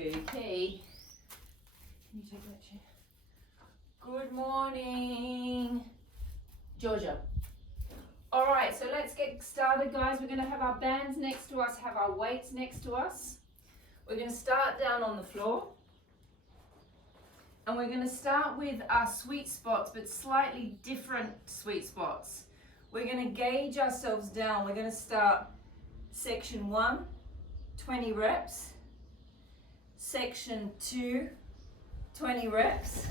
Okay. Can you take that chair? Good morning, Georgia. All right, so let's get started, guys. We're going to have our bands next to us, have our weights next to us. We're going to start down on the floor. And we're going to start with our sweet spots, but slightly different sweet spots. We're going to gauge ourselves down. We're going to start section 1, 20 reps. Section 2, 20 reps.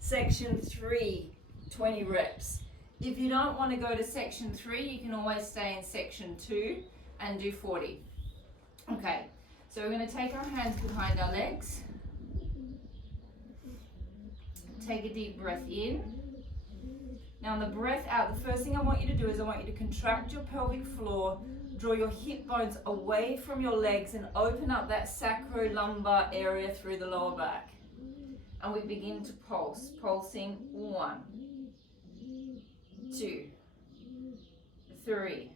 Section 3, 20 reps. If you don't want to go to section 3, you can always stay in section 2 and do 40. Okay, so we're going to take our hands behind our legs. Take a deep breath in. Now on the breath out, the first thing I want you to do is I want you to contract your pelvic floor, draw your hip bones away from your legs and open up that sacro-lumbar area through the lower back. And we begin to pulse, pulsing 1, 2, 3,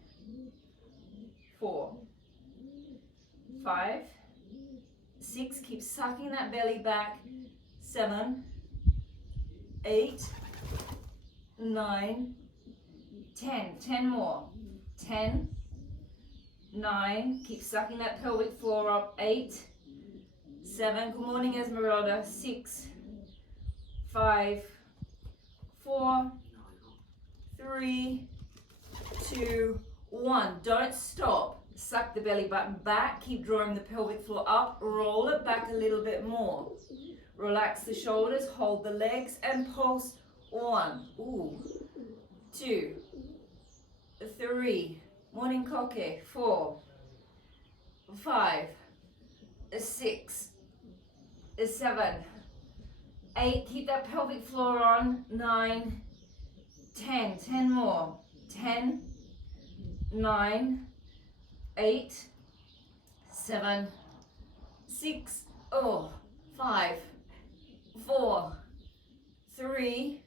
4, 5, 6, keep sucking that belly back, 7, 8, 9, 10, 10 more, 10, 9, keep sucking that pelvic floor up, 8, 7, good morning Esmeralda, 6, 5, 4, 3, 2, 1, don't stop, suck the belly button back, keep drawing the pelvic floor up, roll it back a little bit more, relax the shoulders, hold the legs and pulse, 1, 2, 3, morning cocky, 4, 5, 6, 7, 8, keep that pelvic floor on, 9, 10, 10 more, 10, 9, 8, 7, 6, 5, 4, 3,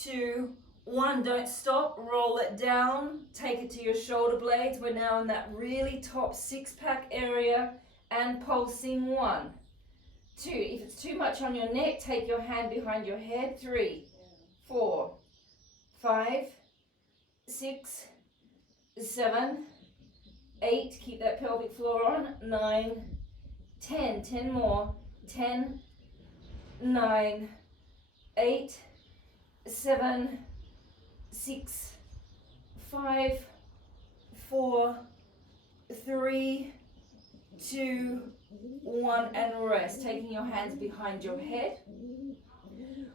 2, 1, don't stop, roll it down, take it to your shoulder blades. We're now in that really top six-pack area and pulsing 1, 2, if it's too much on your neck, take your hand behind your head, 3, 4, 5, 6, 7, 8, keep that pelvic floor on, 9, 10, 10 more, 10, 9, 8, 7, 6, 5, 4, 3, 2, 1, and rest. Taking your hands behind your head.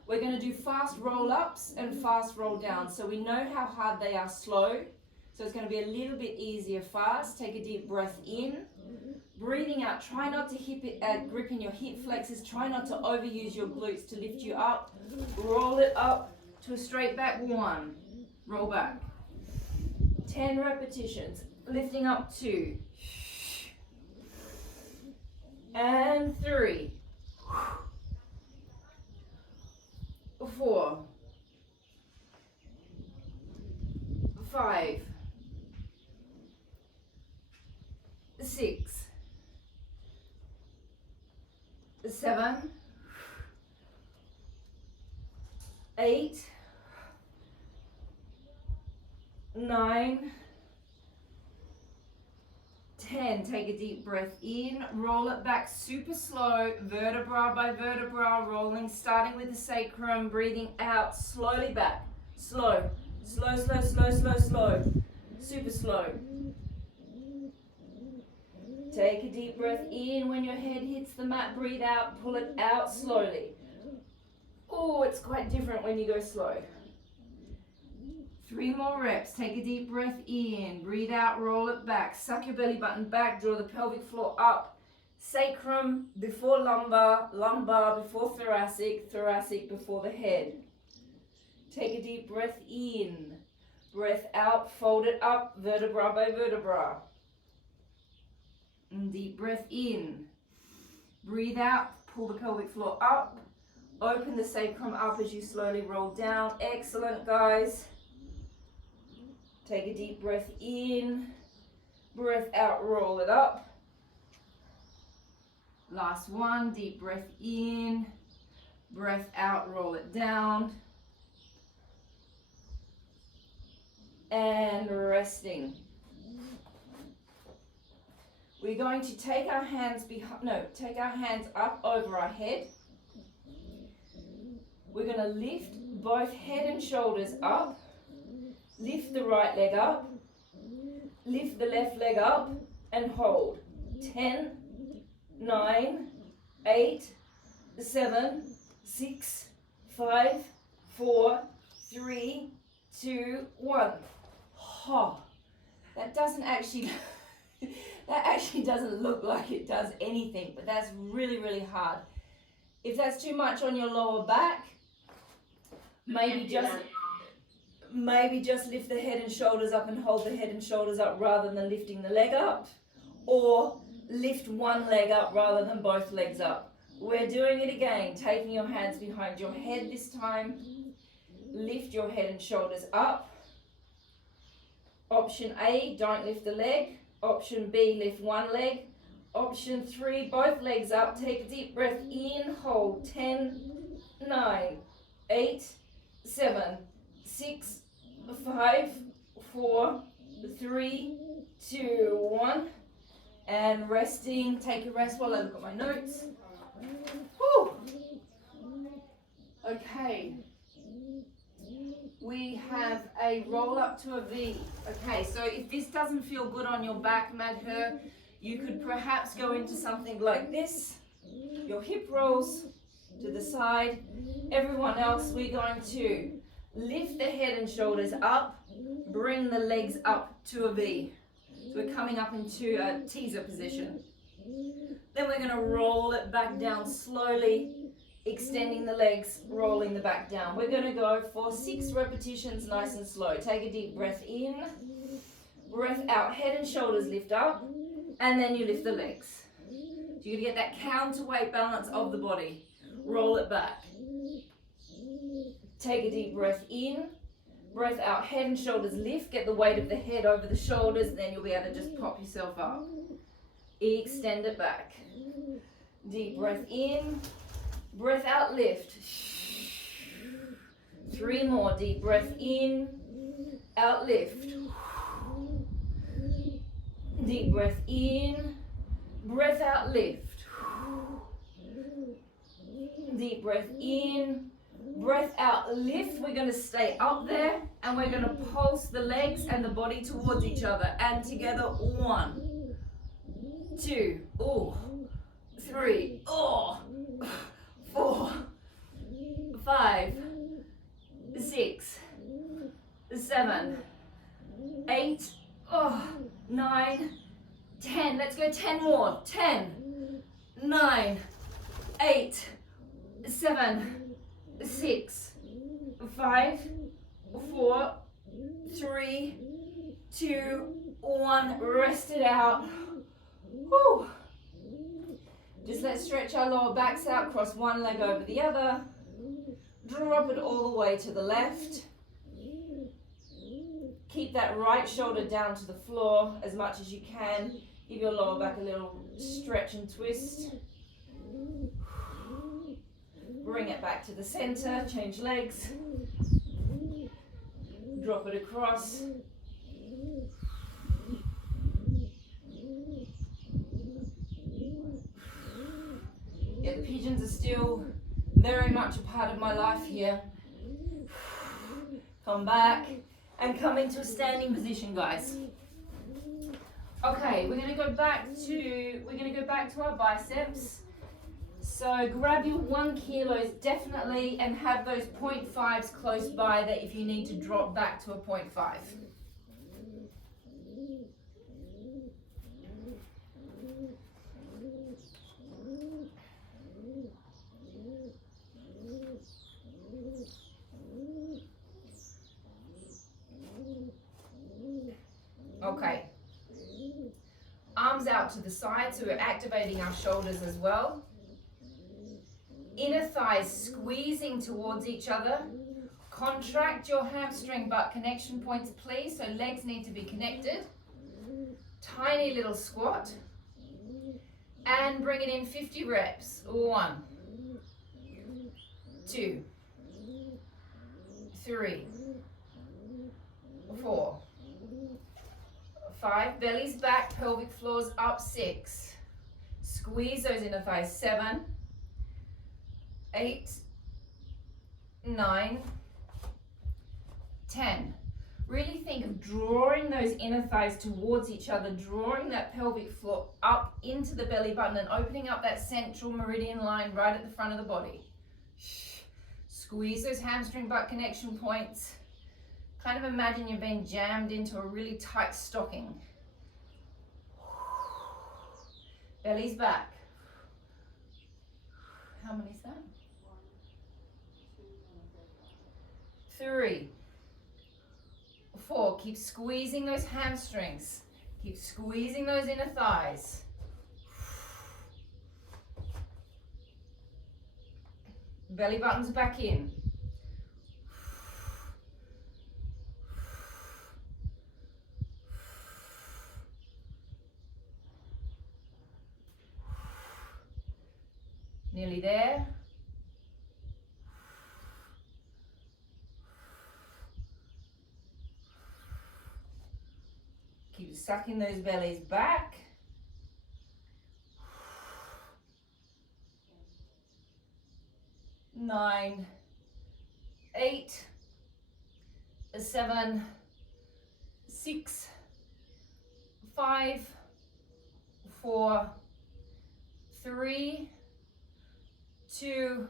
We're going to do fast roll-ups and fast roll-downs. So we know how hard they are slow. So it's going to be a little bit easier fast. Take a deep breath in. Breathing out. Try not to grip in your hip flexors. Try not to overuse your glutes to lift you up. Roll it up to a straight back. 1. Roll back. 10 repetitions. Lifting up 2. And 3. 4. 5. 6. 7. 8. 9. 10. Take a deep breath in, roll it back super slow, vertebra by vertebra, rolling, starting with the sacrum, breathing out, slowly back, slow, slow, slow, slow, slow, slow, super slow. Take a deep breath in, when your head hits the mat, breathe out, pull it out slowly. Oh, it's quite different when you go slow. 3 more reps. Take a deep breath in, breathe out, roll it back, suck your belly button back, draw the pelvic floor up, sacrum before lumbar, lumbar before thoracic, thoracic before the head. Take a deep breath in, breath out, fold it up, vertebra by vertebra. And deep breath in, breathe out, pull the pelvic floor up, open the sacrum up as you slowly roll down. Excellent, guys. Take a deep breath in, breath out, roll it up. Last one, deep breath in, breath out, roll it down. And resting. We're going to take our hands take our hands up over our head. We're going to lift both head and shoulders up. Lift the right leg up. Lift the left leg up and hold. 10, 9, 8, 7, 6, 5, 4, 3, 2, 1. Oh, that actually doesn't look like it does anything, but that's really, really hard. If that's too much on your lower back, maybe just lift the head and shoulders up and hold the head and shoulders up rather than lifting the leg up, or lift one leg up rather than both legs up. We're doing it again, taking your hands behind your head this time. Lift your head and shoulders up. Option A, don't lift the leg. Option B, lift one leg. Option 3, both legs up. Take a deep breath in, hold. 10, 9, 8, 7, 6, 5, 4, 3, 2, 1. And resting. Take a rest while I look at my notes. Whew. Okay. We have a roll up to a V. Okay, so if this doesn't feel good on your back, Madhur, you could perhaps go into something like this. Your hip rolls to the side. Everyone else, we're going to lift the head and shoulders up, bring the legs up to a V. So we're coming up into a teaser position. Then we're going to roll it back down slowly, extending the legs, rolling the back down. We're going to go for 6 repetitions, nice and slow. Take a deep breath in, breath out, head and shoulders lift up, and then you lift the legs. So you're going to get that counterweight balance of the body. Roll it back. Take a deep breath in, breath out, head and shoulders lift, get the weight of the head over the shoulders, and then you'll be able to just pop yourself up. Extend it back. Deep breath in, breath out, lift. 3 more, deep breath in, out, lift. Deep breath in, breath out, lift. Deep breath in, breath out, lift. We're going to stay up there and we're going to pulse the legs and the body towards each other. And together, 1, 2, 3, 4, 5, 6, 7, 8, 9, 10. Let's go 10 more. 10, 9, 8, 7, 6, 5, 4, 3, 2, 1. Rest it out. Whew. Just let's stretch our lower backs out, cross one leg over the other. Drop it all the way to the left. Keep that right shoulder down to the floor as much as you can. Give your lower back a little stretch and twist. Bring it back to the center, change legs. Drop it across. Yeah, the pigeons are still very much a part of my life here. Come back and come into a standing position, guys. Okay, we're gonna go back to our biceps. So grab your 1 kilos definitely and have those 0.5s close by that if you need to drop back to a 0.5. Okay. Arms out to the side, so we're activating our shoulders as well. Inner thighs squeezing towards each other. Contract your hamstring butt connection points, please, so legs need to be connected. Tiny little squat. And bring it in 50 reps. 1, 2, 3, 4, 5. Belly's back, pelvic floors up. 6. Squeeze those inner thighs. 7, 8, 9, 10. Really think of drawing those inner thighs towards each other, drawing that pelvic floor up into the belly button and opening up that central meridian line right at the front of the body. Squeeze those hamstring butt connection points. Kind of imagine you're being jammed into a really tight stocking. Belly's back. How many is that? 3, 4. Keep squeezing those hamstrings. Keep squeezing those inner thighs. Belly button's back in. Nearly there. Keep sucking those bellies back. Nine, 8, 7, 6, 5, 4, 3, 2,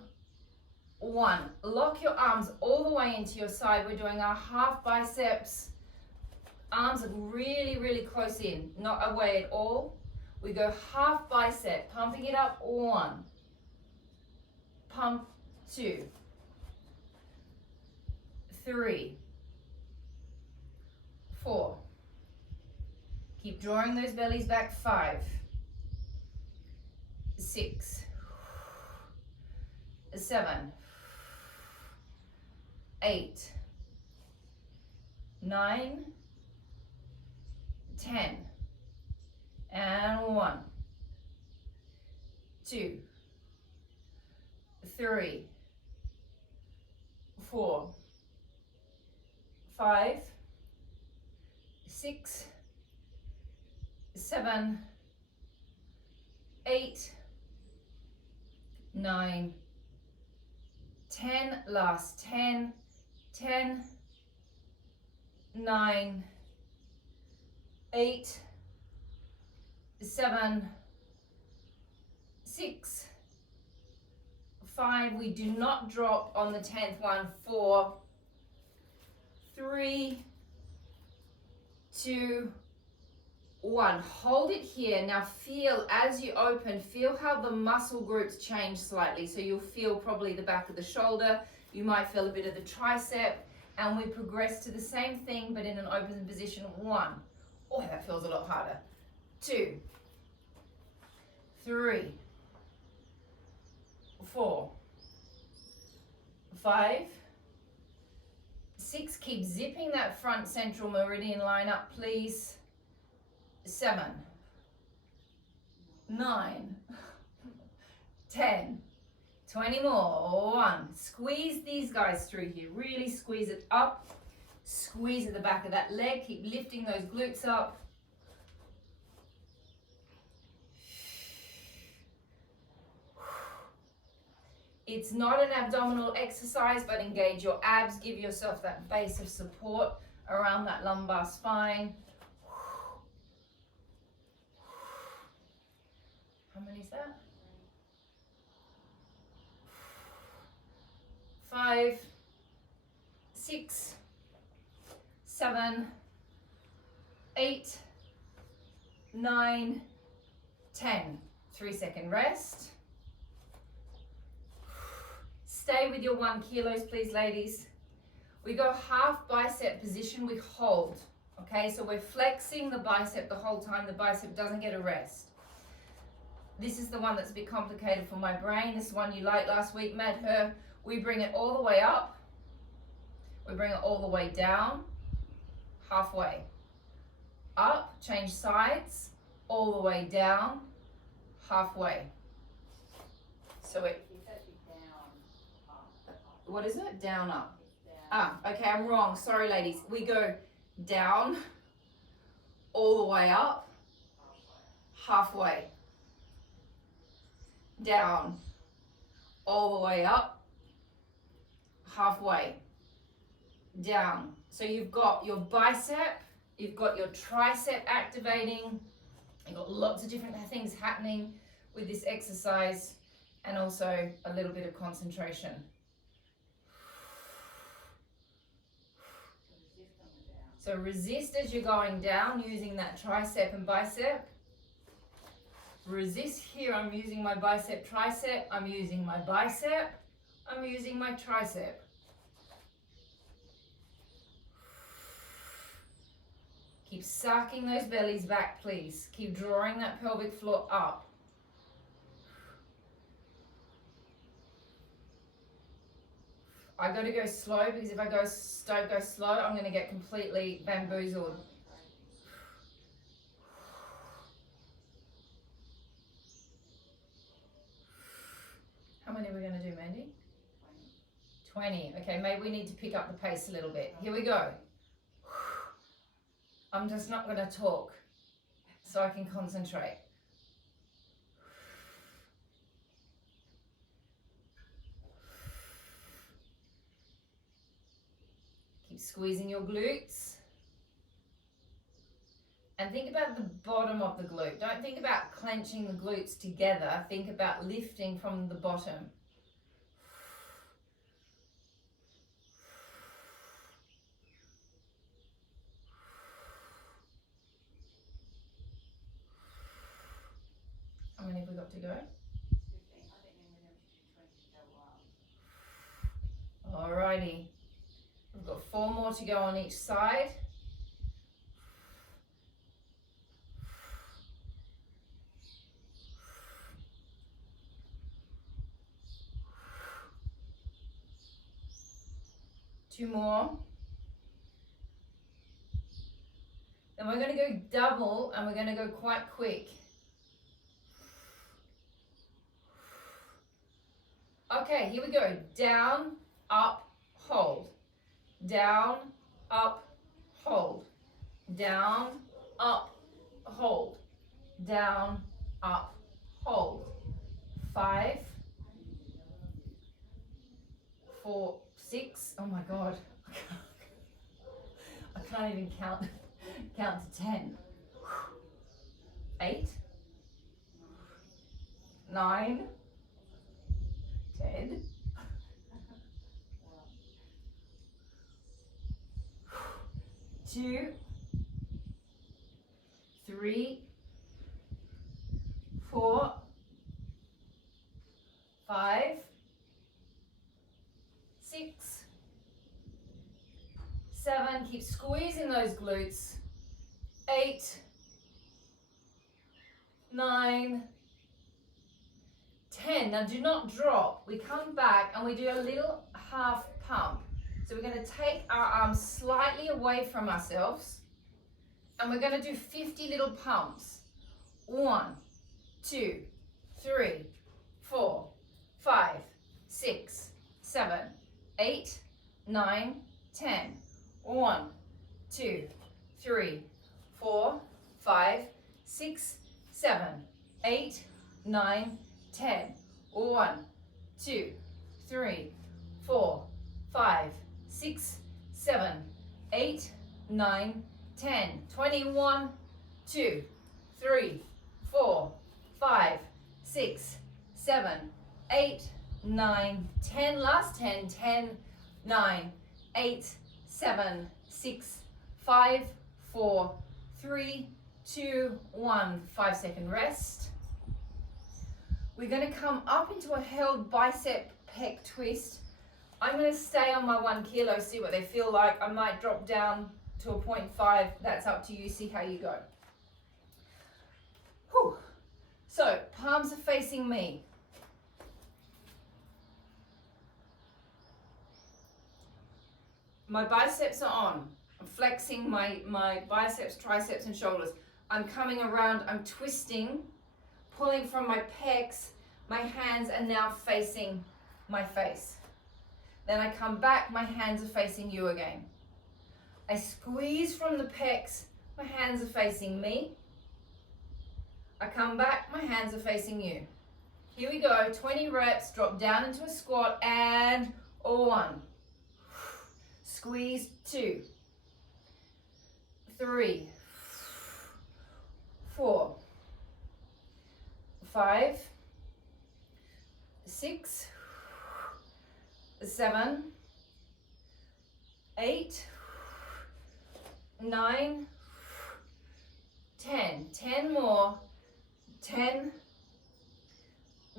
1. Lock your arms all the way into your side. We're doing our half biceps. Arms are really, really close in, not away at all. We go half bicep, pumping it up. 1, pump. 2, 3, 4. Keep drawing those bellies back. 5, 6, 7, 8, 9, 10, and 1, 2, 3, 4, 5, 6, 7, 8, 9, 10. Last 10, 10, 9, 8, 7, 6, 5. We do not drop on the 10th one. 4, 3, 2, 1. Hold it here. Now feel as you open, feel how the muscle groups change slightly. So you'll feel probably the back of the shoulder. You might feel a bit of the tricep. And we progress to the same thing, but in an open position. 1. Oh, that feels a lot harder. 2, 3, 4, 5, 6. Keep zipping that front central meridian line up, please. 7, 9, 10, 20 more. 1. Squeeze these guys through here. Really squeeze it up. Squeeze at the back of that leg. Keep lifting those glutes up. It's not an abdominal exercise, but engage your abs. Give yourself that base of support around that lumbar spine. How many is that? 5, 6, 7, 8, 9, 10. 3-second rest. Stay with your 1 kilos, please, ladies. We go half bicep position, we hold. Okay, so we're flexing the bicep the whole time. The bicep doesn't get a rest. This is the one that's a bit complicated for my brain. This one you liked last week, met her. We bring it all the way up. We bring it all the way down. Halfway. Up, change sides. All the way down. halfway. So what is it? Down, up. Ah, okay, I'm wrong. Sorry, ladies. We go down, all the way up, halfway. Down, all the way up, halfway. Down. So you've got your bicep, you've got your tricep activating, you've got lots of different things happening with this exercise, and also a little bit of concentration. So resist as you're going down using that tricep and bicep. Resist here, I'm using my bicep, tricep, I'm using my bicep, I'm using my tricep. Keep sucking those bellies back, please. Keep drawing that pelvic floor up. I got to go slow because if I don't go slow, I'm going to get completely bamboozled. How many are we going to do, Mandy? 20. Okay, maybe we need to pick up the pace a little bit. Here we go. I'm just not going to talk so I can concentrate. Keep squeezing your glutes. And think about the bottom of the glute. Don't think about clenching the glutes together. Think about lifting from the bottom. How many have we got to go? 15. Alrighty. We've got 4 more to go on each side. Two more. Then we're going to go double and we're going to go quite quick. Okay, here we go. Down, up, hold. Down, up, hold. Down, up, hold. Down, up, hold. 5, 4, 6. Oh my God. I can't even count to 10. 8, 9, 10. 2, 3, 4, 5, 6, 7. Keep squeezing those glutes. 8, 9, 10. Now do not drop. We come back and we do a little half pump. So we're going to take our arms slightly away from ourselves and we're going to do 50 little pumps. 1, 2, 3, 4, 5, 6, 7, 8, 9, 10. 1, 2, 3, 4, 5, 6, 7, 8, 9, 10. 1, 2, 3, 4, 5, 6, 7, 8, 9, 10. 21, 2, 3, 4, 5, 6, 7, 8, 9, 10. Last 10. 10, 9, 8, 7, 6, 5, 4, 3, 2, 1. 5-second rest. We're going to come up into a held bicep pec twist. I'm going to stay on my 1 kilo, see what they feel like. I might drop down to a 0.5. That's up to you. See how you go. Whew. So palms are facing me. My biceps are on. I'm flexing my biceps, triceps, and shoulders. I'm coming around. I'm twisting pulling from my pecs. My hands are now facing my face. Then I come back, my hands are facing you again. I squeeze from the pecs, my hands are facing me. I come back, my hands are facing you. Here we go, 20 reps, drop down into a squat, and 1. Squeeze, 2, 3, 4, 5, 6, 7, 8, 9, 10. 10 more. 10,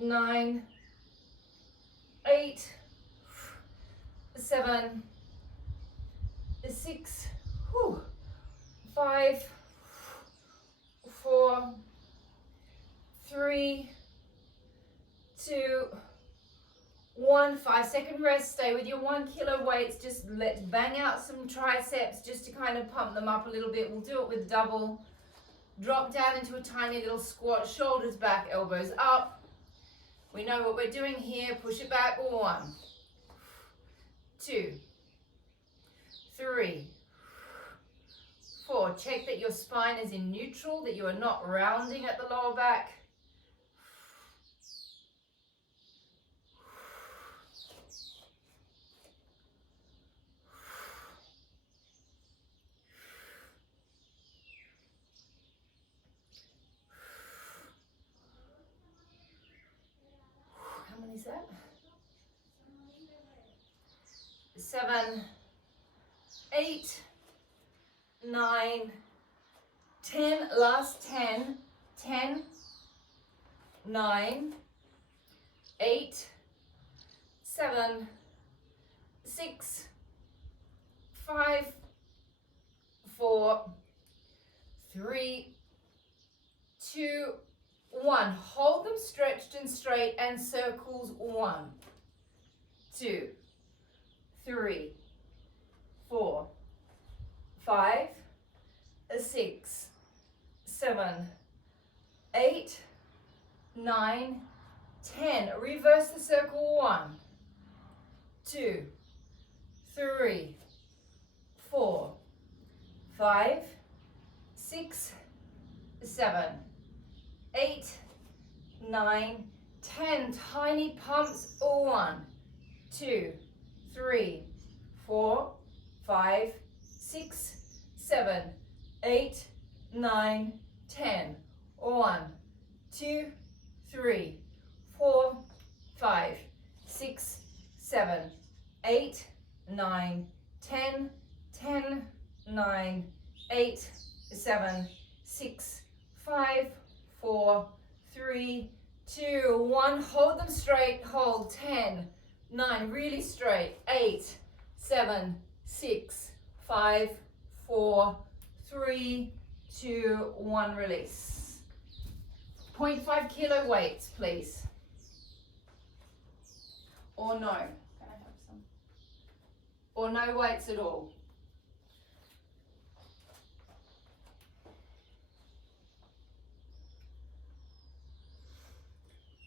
9, 8, 7, 6, 5, 4, 3, 2, 1. 5-second rest. Stay with your 1 kilo weights. Just let's bang out some triceps just to kind of pump them up a little bit. We'll do it with double. Drop down into a tiny little squat. Shoulders back, elbows up. We know what we're doing here. Push it back. 1, 2, 3, 4. Check that your spine is in neutral, that you are not rounding at the lower back. How many is that? 7, 8, 9, 10. Last 10. 10, 9, 8, 7, 6, 5, 4, 3, 2, 1. Hold them stretched and straight and circles. 1, 2, 3, 4, 5, 6, 7, 8, 9, 10. Reverse the circle. 1, 2, 3, 4, 5, 6, 7, 8, 9, 10. Tiny pumps. 1, 2, 3, 4, 5, 6, 7, 8, 9, 10. 1, 2, 3, 4, 5, 6, 7, 8, 9, 10. 10, 9, 8, 7, 6, 5, 4, 3, 2, 1. Hold them straight. Hold. 10, 9. Really straight. 8, 7, 6, 5, 4, 3, 2, 1. Release. 0.5 kilo weights, please. Or no. Can I have some? Or no weights at all.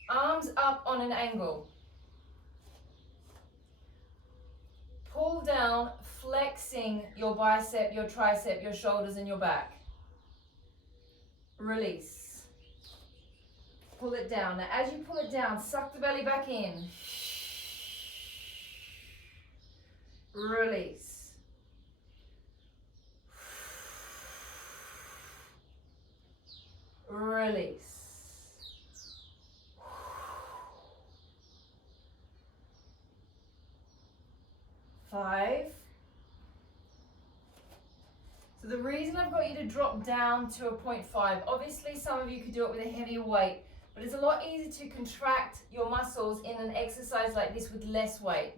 Arms up on an angle. Pull down, flexing your bicep, your tricep, your shoulders and your back. Release. Pull it down. Now as you pull it down, suck the belly back in. Release. Release. 5. So the reason I've got you to drop down to a 0.5, obviously some of you could do it with a heavier weight, but it's a lot easier to contract your muscles in an exercise like this with less weight.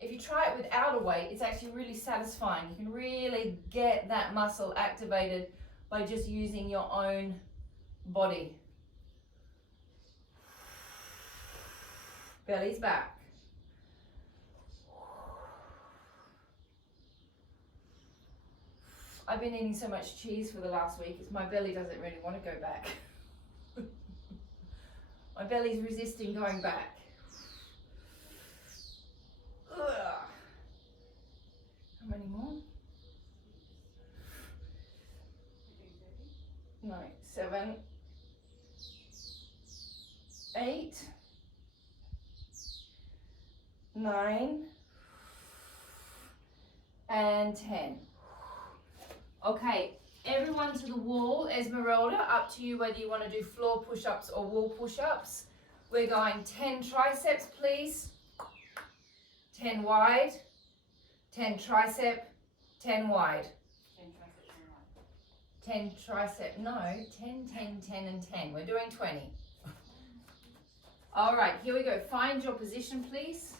If you try it without a weight, it's actually really satisfying. You can really get that muscle activated by just using your own body. Belly's back. I've been eating so much cheese for the last week, my belly doesn't really want to go back. My belly's resisting going back. Ugh. How many more? 9, 7, 8, 9, and 10. Okay, everyone to the wall. Esmeralda, up to you whether you want to do floor push-ups or wall push-ups. We're going 10 triceps, please. 10 wide, 10 tricep, 10 wide. 10 tricep, no, 10, 10, 10, and 10. We're doing 20. All right, here we go. Find your position, please.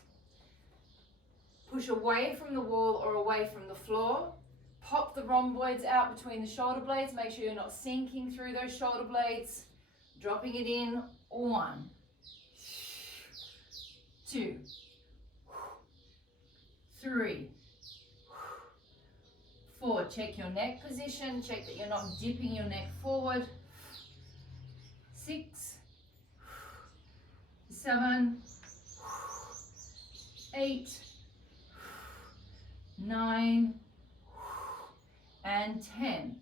Push away from the wall or away from the floor. Pop the rhomboids out between the shoulder blades. Make sure you're not sinking through those shoulder blades. Dropping it in. 1, 2, 3, 4. Check your neck position. Check that you're not dipping your neck forward. 6, 7, 8, 9, and 10.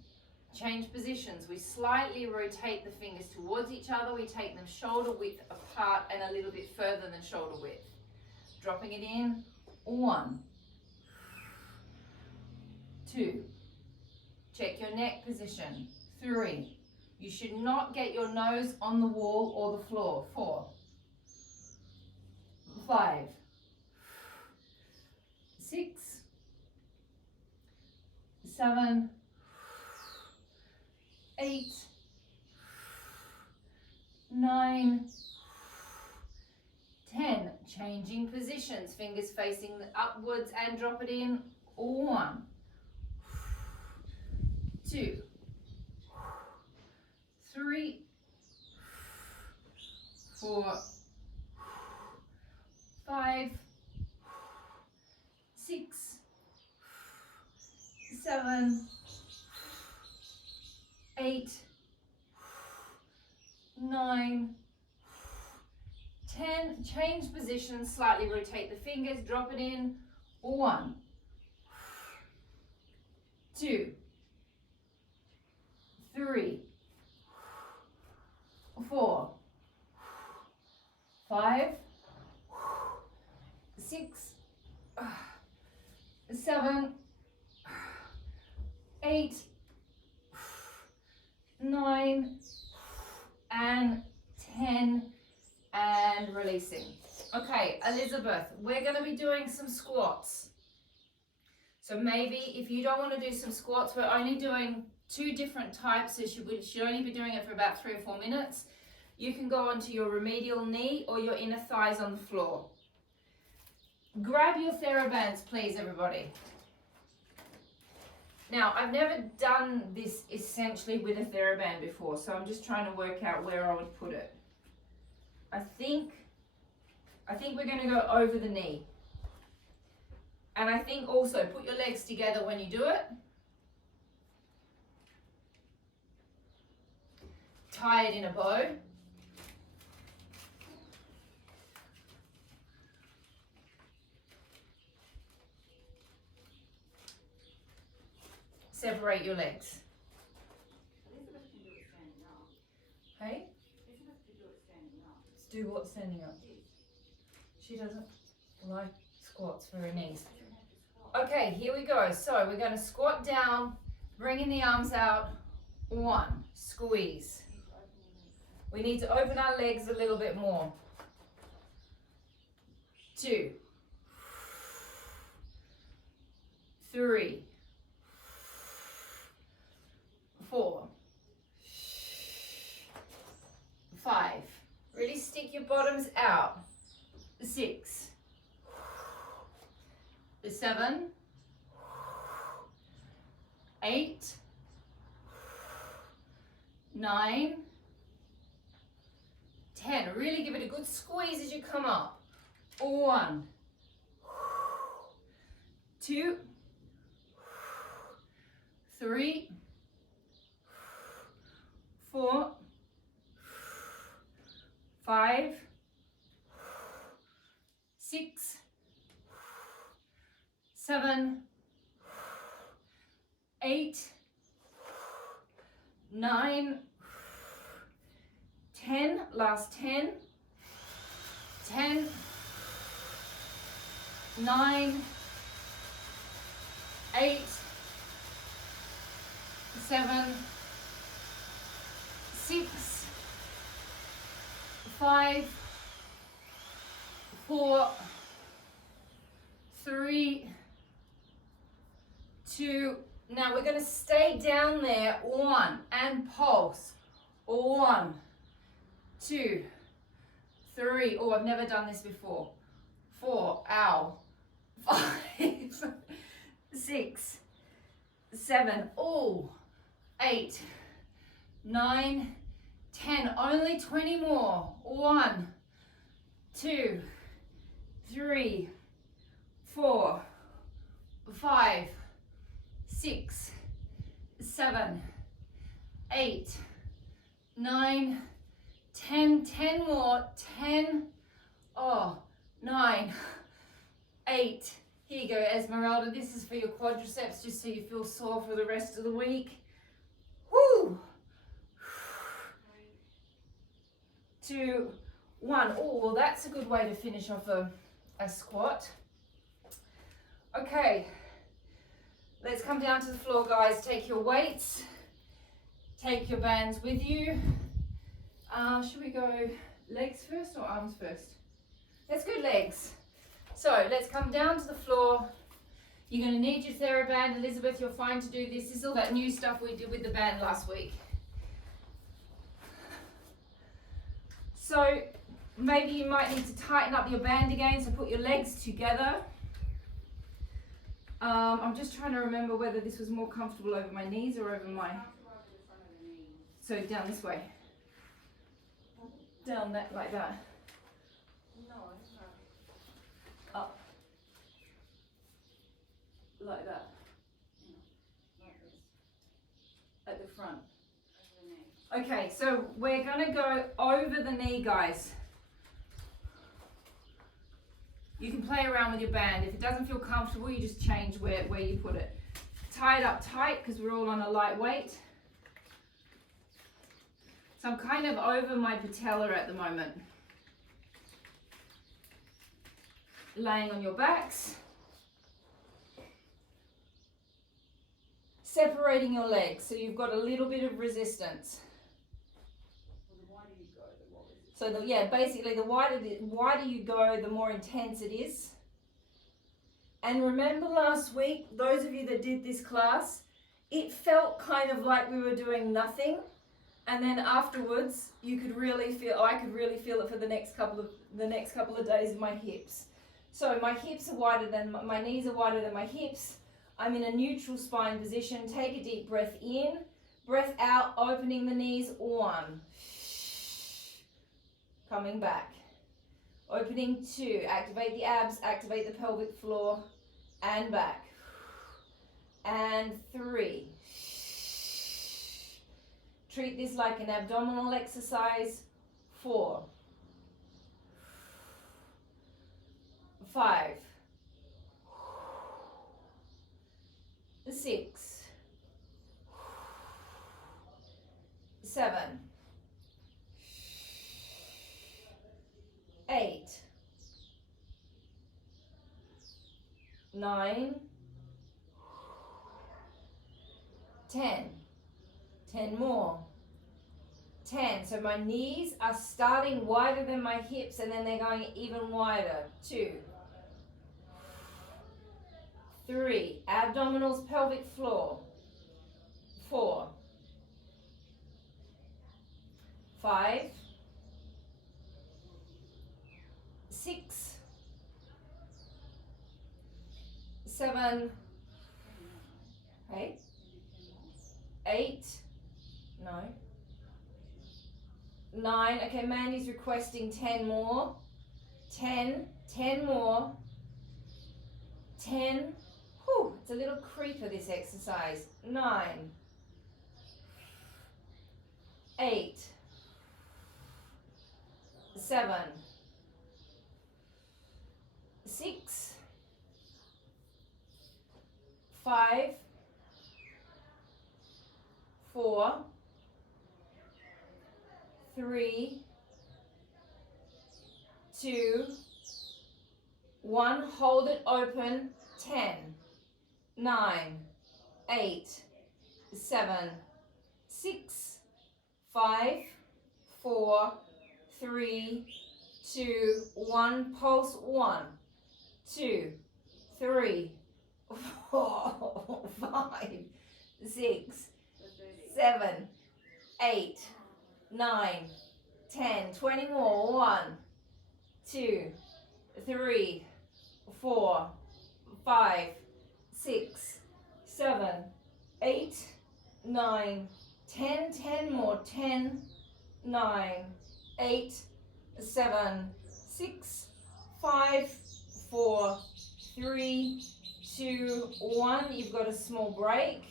Change positions. We slightly rotate the fingers towards each other. We take them shoulder width apart and a little bit further than shoulder width. Dropping it in. 1, 2. Check your neck position. 3. You should not get your nose on the wall or the floor. 4, 5, 6, 7, 8, 9, 10. Changing positions, fingers facing upwards and drop it in. 1, 2, 3, 4, 5, 6, 7, 8, 9, 10. Change position, slightly rotate the fingers, drop it in. 1, 2, 3, 4, 5, 6, 7, 8, 9, and 10, and releasing. Okay, Elizabeth, we're going to be doing some squats. So maybe if you don't want to do some squats, we're only doing 2 different types, so we should only be doing it for about 3 or 4 minutes. You can go onto your remedial knee or your inner thighs on the floor. Grab your TheraBands, please, everybody. Now, I've never done this essentially with a TheraBand before, so I'm just trying to work out where I would put it. I think we're going to go over the knee. And I think also put your legs together when you do it. Tie it in a bow. Separate your legs. Elizabeth can do it standing up. Hey? Elizabeth can do it standing up. Let's do what standing up? She doesn't like squats for her knees. Okay, here we go. So we're going to squat down, bringing the arms out. 1, squeeze. We need to open our legs a little bit more. 2, 3, 4, 5. Really stick your bottoms out. 6, 7, 8, 9, 10. Really give it a good squeeze as you come up. 1, 2, 3, 4, 5, 5, 6, 7, 8, 9, 10, last 10, 10, 9, 8, 7, 6, 5, 4, 3, 2. Now we're going to stay down there. 1 and pulse. 1, 2, 3. Oh, I've never done this before. 4, ow. 5, 6, 7, oh, 8, 9, 10. Only 20 more. 1, 2, 3, 4, 5, 6, 7, 8, 9, 10. 10 more. 10. Oh, 9, 8. Here you go, Esmeralda. This is for your quadriceps, just so you feel sore for the rest of the week. Woo! 2, 1. Oh, well, that's a good way to finish off a squat. Okay, let's come down to the floor, guys. Take your weights, take your bands with you. Should we go legs first or arms first? Let's go legs. So let's come down to the floor. You're going to need your TheraBand. Elizabeth, you're fine to do this. This is all that new stuff we did with the band last week. So maybe you might need to tighten up your band again, so put your legs together. I'm just trying to remember whether this was more comfortable over my knees or over my... So down this way. Down that, like that. Up. Like that. At the front. Okay, so we're going to go over the knee, guys. You can play around with your band. If it doesn't feel comfortable, you just change where you put it. Tie it up tight because we're all on a light weight. So I'm kind of over my patella at the moment. Laying on your backs. Separating your legs so you've got a little bit of resistance. So basically the wider you go, the more intense it is. And remember last week, those of you that did this class, it felt kind of like we were doing nothing. And then afterwards, I could really feel it for the next couple of days in my hips. So my hips are wider than my knees are wider than my hips. I'm in a neutral spine position. Take a deep breath in, breath out, opening the knees. 1. Coming back. Opening 2. Activate the abs, activate the pelvic floor, and back. And 3. Treat this like an abdominal exercise. 4. 5. 6. 7. 8. 9. 10. 10 more. 10. So my knees are starting wider than my hips and then they're going even wider. 2. 3. Abdominals, pelvic floor. 4. 5. 6. 7. 8. No. 9. Okay, Mandy's requesting 10 more. 10. 10 more. 10. Whew, it's a little creeper, this exercise. 9. 8. 7, 6, 5, 4, 3, 2, 1. Hold it open. 10, 9, 8, 7, 6, 5, 4, 3, 2, 1. Pulse. 1, 2, 3, 4, 5, 6, 7, 8, 9, 10. 20 more. 1, 2, 3, 4, 5, 6, 7, 8, 9, 10. 10 more. 10, 9, 8, 7, 6, 5, 4, 3, 2, 1. You've got a small break.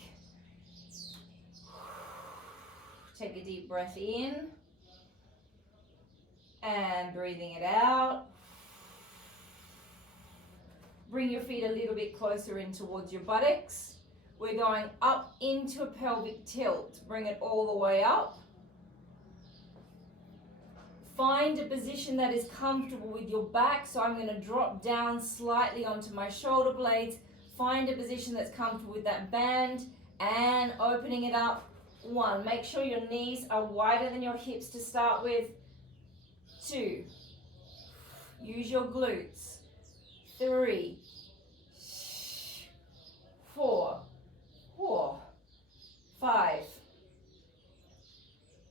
Take a deep breath in and breathing it out. Bring your feet a little bit closer in towards your buttocks. We're going up into a pelvic tilt. Bring it all the way up. Find a position that is comfortable with your back. So I'm going to drop down slightly onto my shoulder blades. Find a position that's comfortable with that band and opening it up. 1. Make sure your knees are wider than your hips to start with. 2. Use your glutes. 3, 4, 5,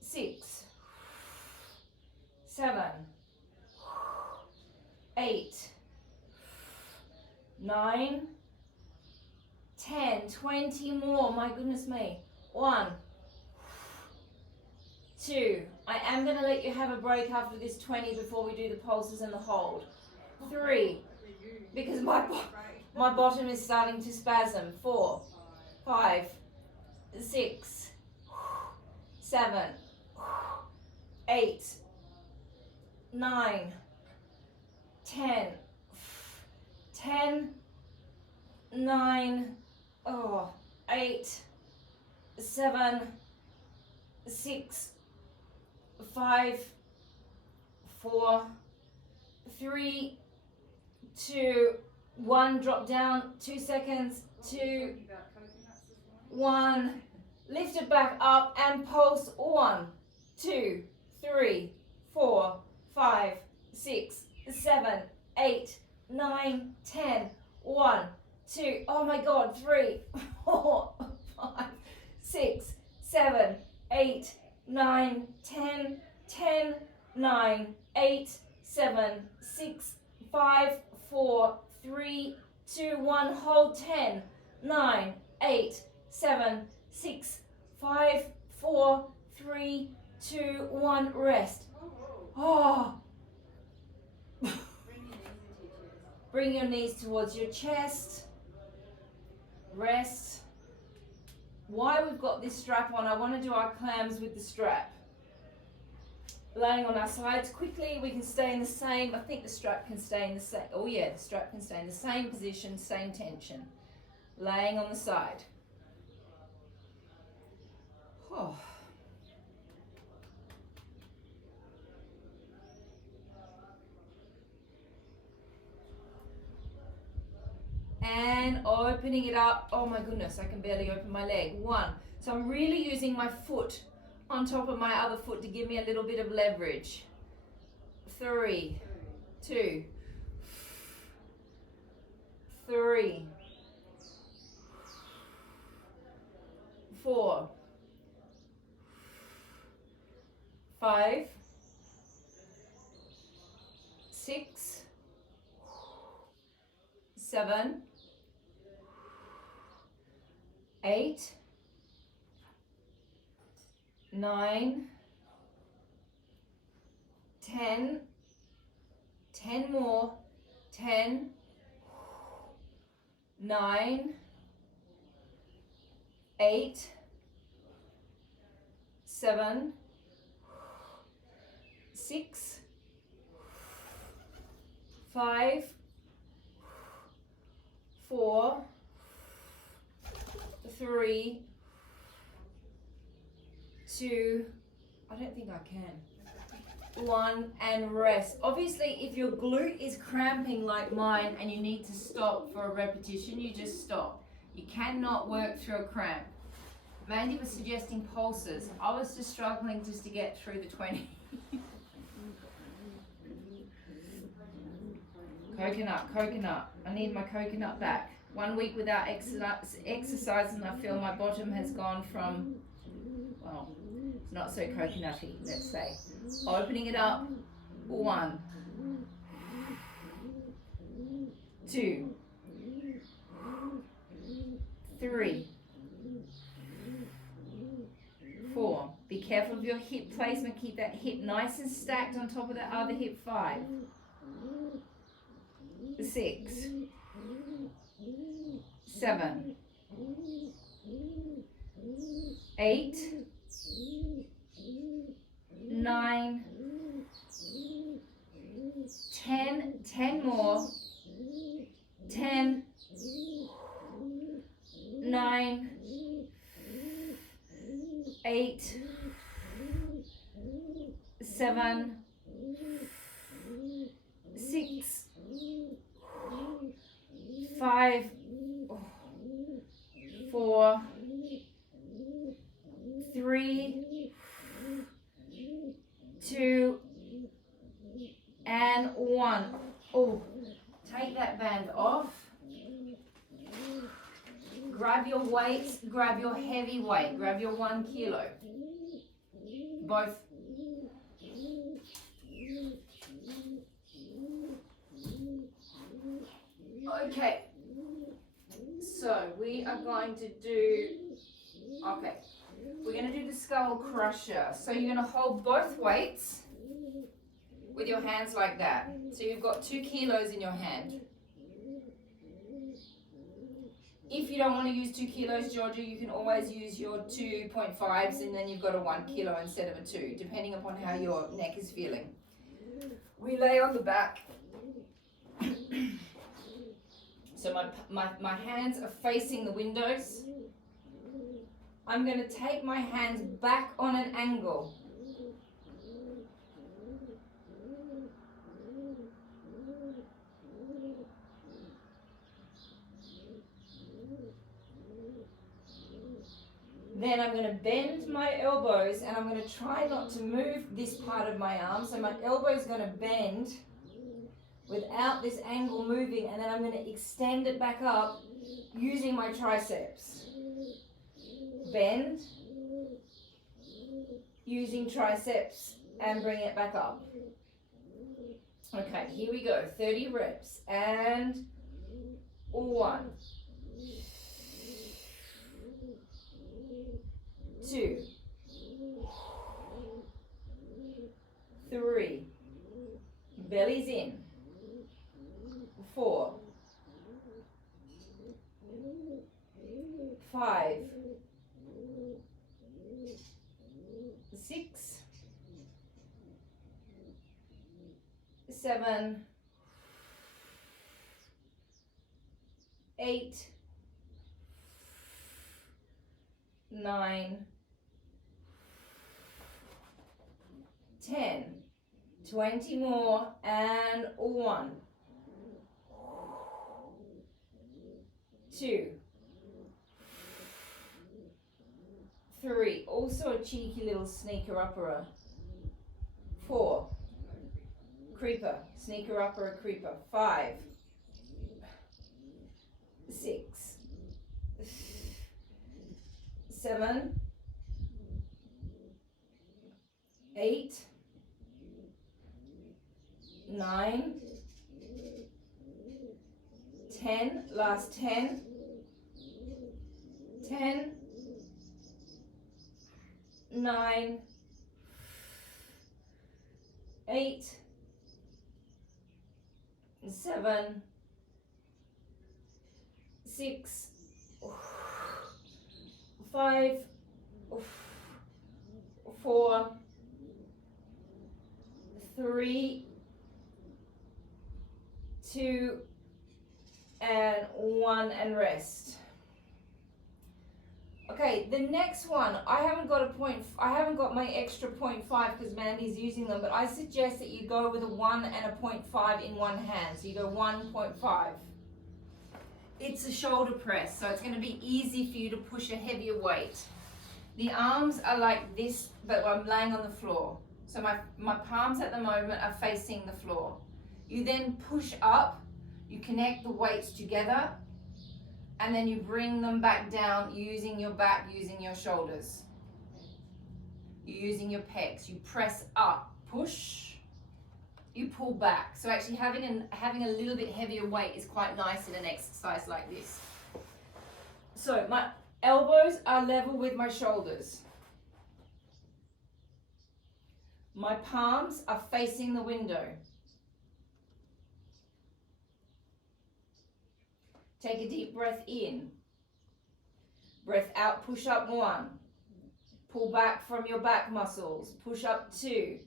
6, 7, 8, 9, 10. 20 more. My goodness me. 1, 2. I am going to let you have a break after this 20 before we do the pulses and the hold. 3, because my bottom is starting to spasm. 4, 5, 6, 7, 8, 9, 10. 10, 9, 8, 7, 6, 5, 4, 3, 2, 1. Drop down. 2 seconds. 2, 1. Lift it back up and pulse. 1, 2, 3, 4, 5, 6, 7, 8, 9, 10. 1, 2. Oh my God. 3, 4, 5, 6, 7, 8, 9, 10. 10, 9, 8, 7, 6, 5, 4, 3, 2, 1. Hold. 10, 9, 8, 7, 6, 5, 4, 3, 2, 1. Rest. Oh. Bring your knees towards your chest. Rest. While we've got this strap on, I want to do our clams with the strap. Laying on our sides quickly, we can stay in the same, I think the strap can stay in the same, oh yeah, the strap can stay in the same position, same tension. Laying on the side. Oh. And opening it up. Oh my goodness, I can barely open my leg. 1. So I'm really using my foot on top of my other foot to give me a little bit of leverage. 3, 2, 3, 4, 5, 6, 7, 8, 9, 10, 10 more, 10, 9, 8, 7, 6, 5, 4, 3, 2, I don't think I can, 1, and rest. Obviously, if your glute is cramping like mine and you need to stop for a repetition, you just stop. You cannot work through a cramp. Mandy was suggesting pulses. I was just struggling just to get through the 20. Coconut. I need my coconut back. 1 week without exercise and I feel my bottom has gone from, well, it's not so coconutty, let's say. Opening it up. 1, 2, 3, 4. Be careful of your hip placement. Keep that hip nice and stacked on top of that other hip. 5, 6, 7, 8, 9, 10, 10 more, 10, 9, 8, 7, 6, 5, 4, 3, 2, and 1. Oh, take that band off. Grab your weights, grab your heavy weight, grab your 1 kilo. Both. Okay, so we are going to do, we're going to do the skull crusher. So you're going to hold both weights with your hands like that. So you've got 2 kilos in your hand. If you don't want to use 2 kilos, Georgia, you can always use your 2.5s and then you've got a 1 kilo instead of a 2, depending upon how your neck is feeling. We lay on the back. So my hands are facing the windows. I'm going to take my hands back on an angle. Then I'm going to bend my elbows and I'm going to try not to move this part of my arm. So my elbow is going to bend without this angle moving, and then I'm going to extend it back up using my triceps. Bend, using triceps, and bring it back up. Okay, here we go. 30 reps. And 1, 2, 3, belly's in. 4, 5, 6, 7, 8, 9, 10, 20 more, and 1, 2, 3, also a cheeky little sneaker upper, 4, creeper, sneaker upper, creeper, 5, 6, 7, 8, 9, 10, last 10, 10, 9, 8, 7, 6, 5, 4, 3, 2, and 1, and rest. Okay, the next one, I haven't got my extra 0.5 because Mandy's using them, but I suggest that you go with a 1 and a 0.5 in one hand. So you go 1.5. It's a shoulder press, so it's going to be easy for you to push a heavier weight. The arms are like this, but I'm laying on the floor. So my palms at the moment are facing the floor. You then push up, you connect the weights together, and then you bring them back down using your back, using your shoulders. You're using your pecs. You press up, push, you pull back. So actually having a little bit heavier weight is quite nice in an exercise like this. So my elbows are level with my shoulders. My palms are facing the window. Take a deep breath in. Breath out, push up 1. Pull back from your back muscles. Push up 2.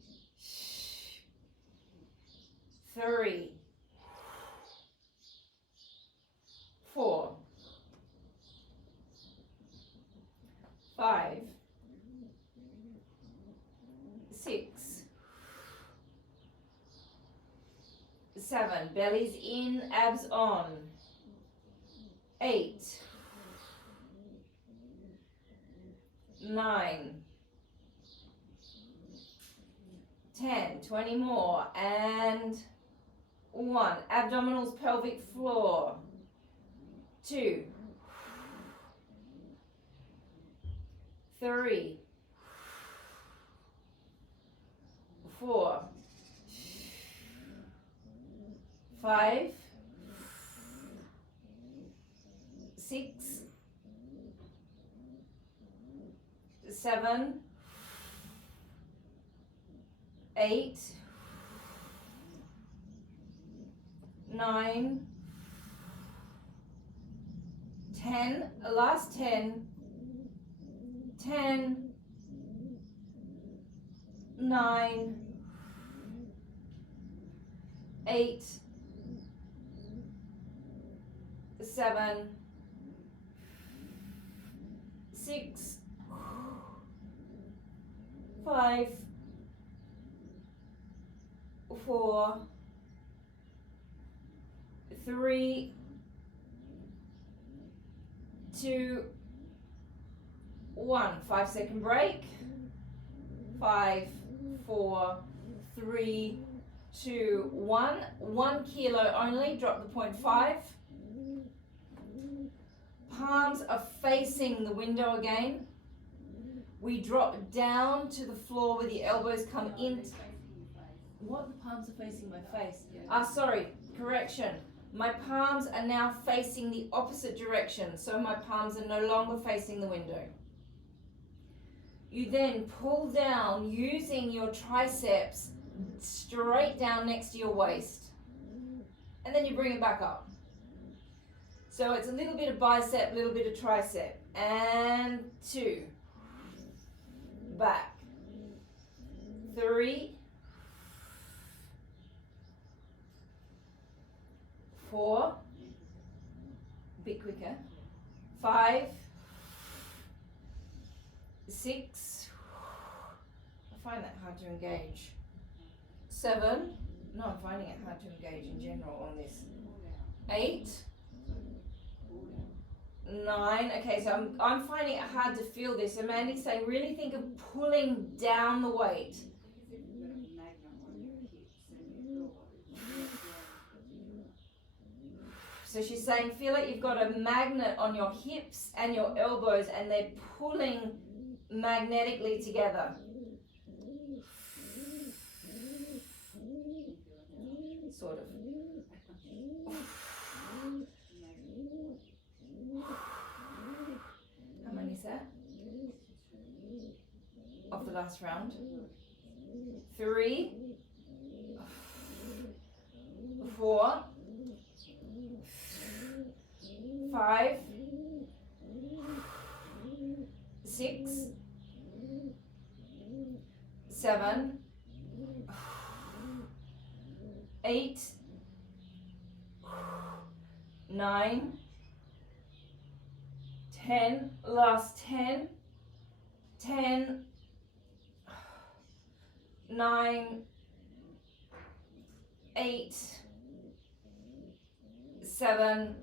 3. 4. 5. 6. 7. Belly's in, abs on. 8. 9. 10. 20 more. And 1. Abdominals, pelvic floor. 2. 3. 4. 5. 6. 7. 8. 9. 10. Last 10. 10. 9. 8. 7. 6. 5. 4. 3. 2. 1. 5-second break. 5, 4, 3, 2, 1. 1 kilo only. Drop the 0.5. Palms are facing the window again. We drop down to the floor where the elbows come in. What? The palms are facing my face? Sorry, correction. My palms are now facing the opposite direction, so my palms are no longer facing the window. You then pull down using your triceps straight down next to your waist. And then you bring it back up. So it's a little bit of bicep, a little bit of tricep. And 2. Back. 3. 4. A bit quicker. 5. 6. I find that hard to engage. 7. No, I'm finding it hard to engage in general on this. 8. 9. Okay, so I'm finding it hard to feel this. So Mandy's saying really think of pulling down the weight. So she's saying feel like you've got a magnet on your hips and your elbows and they're pulling magnetically together. Sort of. How many is that? Of the last round. 3. 4. 5. 6. 7. 8. 9, 10, last 10, 10, 9, 8, 7,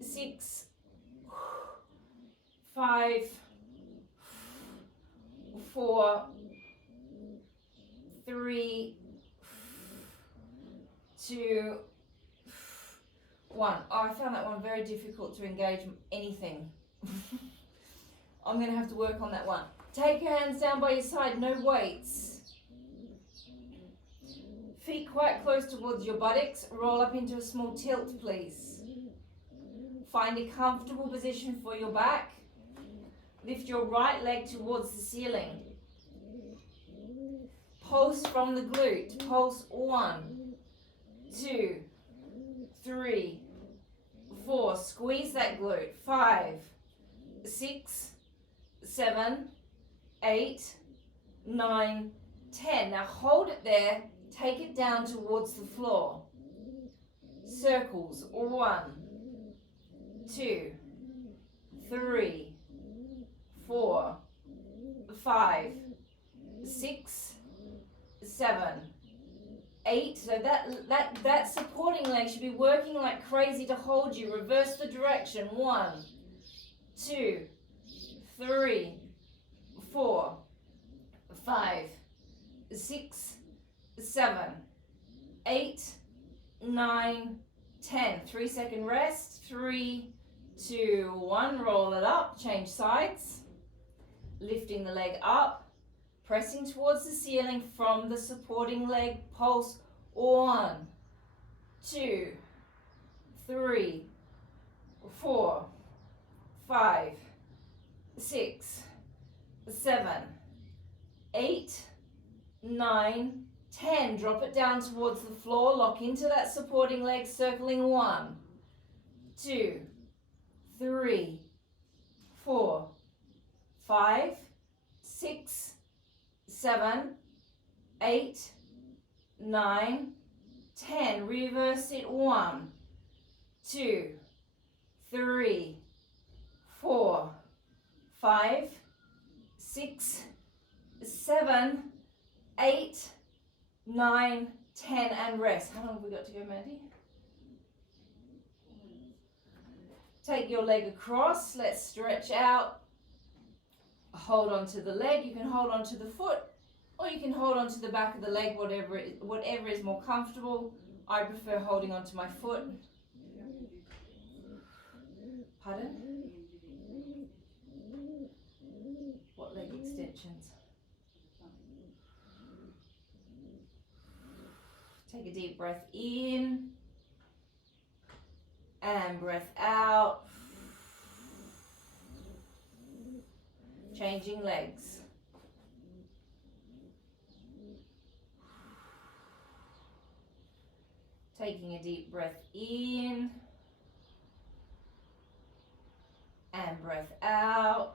6, 5, 4, 3, 2, 1. Oh, I found that one very difficult to engage anything. I'm going to have to work on that one. Take your hands down by your side, no weights. Feet quite close towards your buttocks. Roll up into a small tilt, please. Find a comfortable position for your back. Lift your right leg towards the ceiling. Pulse from the glute. Pulse 1, 2, 3, 4. Squeeze that glute. 5, 6, 7, 8, 9, 10. Now hold it there. Take it down towards the floor. Circles. 1, 2, 3, 4, 5, 6, 7, 8. So that supporting leg should be working like crazy to hold you. Reverse the direction. 1, 2, 3, 4, 5, 6, 7, 8, 9, 10. 3-second rest. 3, 2, 1. Roll it up. Change sides. Lifting the leg up. Pressing towards the ceiling from the supporting leg. Pulse 1, 2, 3, 4, 5, 6, 7, 8, 9, 10. Drop it down towards the floor. Lock into that supporting leg, circling 1, 2, 3, 4, 5, 6, 7, 8, 9, 10. Reverse it. 1, 2, 3, 4, 5, 6, 7, 8, 9, 10, and rest. How long have we got to go, Mandy? Take your leg across. Let's stretch out. Hold on to the leg. You can hold on to the foot, or you can hold on to the back of the leg, whatever is more comfortable. I prefer holding on to my foot. Pardon? What leg extensions? Take a deep breath in and breath out. Changing legs. Taking a deep breath in and breath out.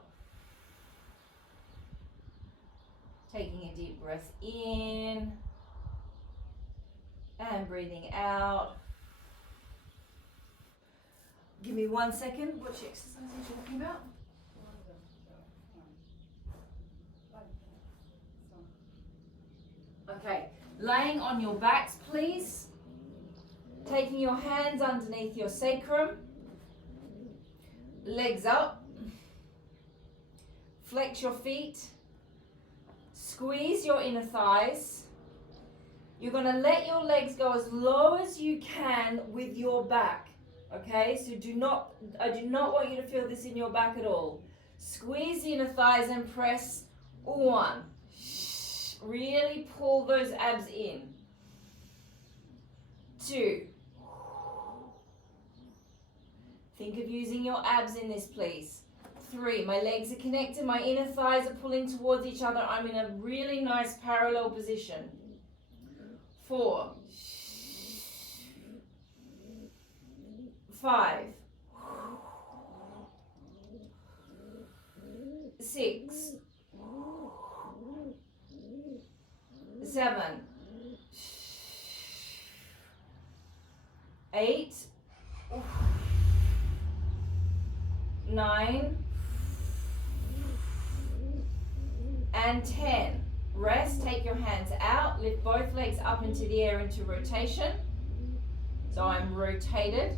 Taking a deep breath in and breathing out. Give me 1 second. Which exercise are you talking about? Okay, laying on your backs, please. Taking your hands underneath your sacrum. Legs up. Flex your feet. Squeeze your inner thighs. You're going to let your legs go as low as you can with your back. Okay, so I do not want you to feel this in your back at all. Squeeze the inner thighs and press 1. Really pull those abs in. 2. Think of using your abs in this, please. 3. My legs are connected. My inner thighs are pulling towards each other. I'm in a really nice parallel position. 4. 5. 6. 7. 8, 9, and 10. Rest, take your hands out, lift both legs up into the air into rotation. So I'm rotated.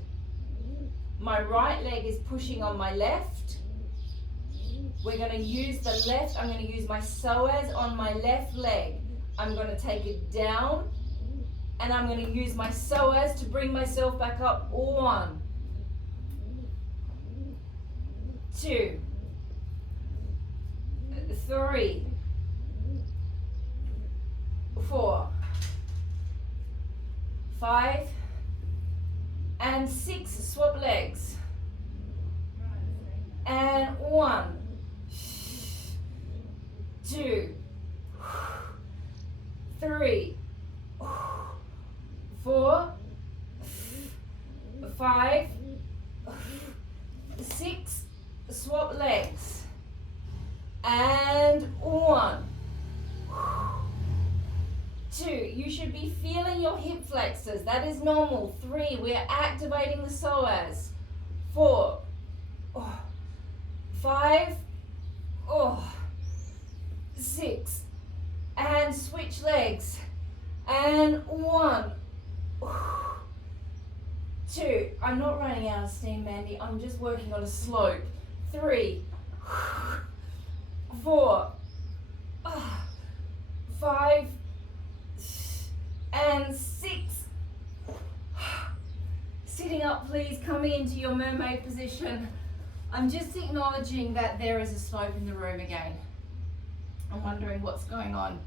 My right leg is pushing on my left. We're going to use the left, I'm going to use my psoas on my left leg. I'm going to take it down, and I'm going to use my psoas to bring myself back up. 1, 2, 3, 4, 5, and 6. Swap legs. And 1, 2, 3, 4, 5, 6. Swap legs. And 1, 2. You should be feeling your hip flexors. That is normal. 3. We are activating the psoas. 4, 5, 6. And switch legs. And 1, 2. I'm not running out of steam, Mandy. I'm just working on a slope. 3, 4, 5, and 6. Sitting up, please. Coming into your mermaid position. I'm just acknowledging that there is a slope in the room again. I'm wondering what's going on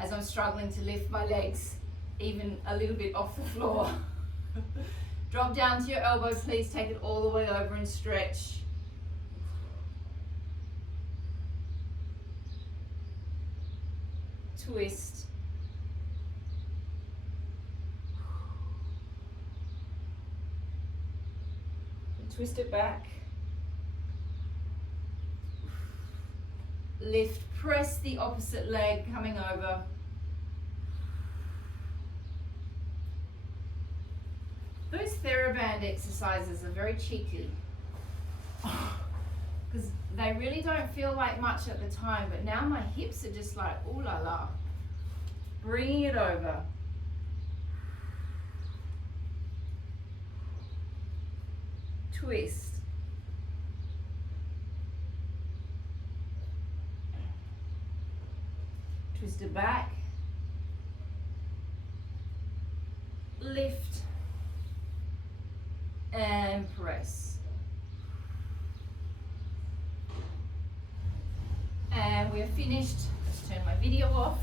as I'm struggling to lift my legs even a little bit off the floor. Drop down to your elbow, please. Take it all the way over and stretch. Twist. Twist it back. Lift, press the opposite leg coming over. Those TheraBand exercises are very cheeky because they really don't feel like much at the time, but now my hips are just like, ooh la la. Bringing it over. Twist. Twist it back. Lift. And press. And we're finished. Let's turn my video off.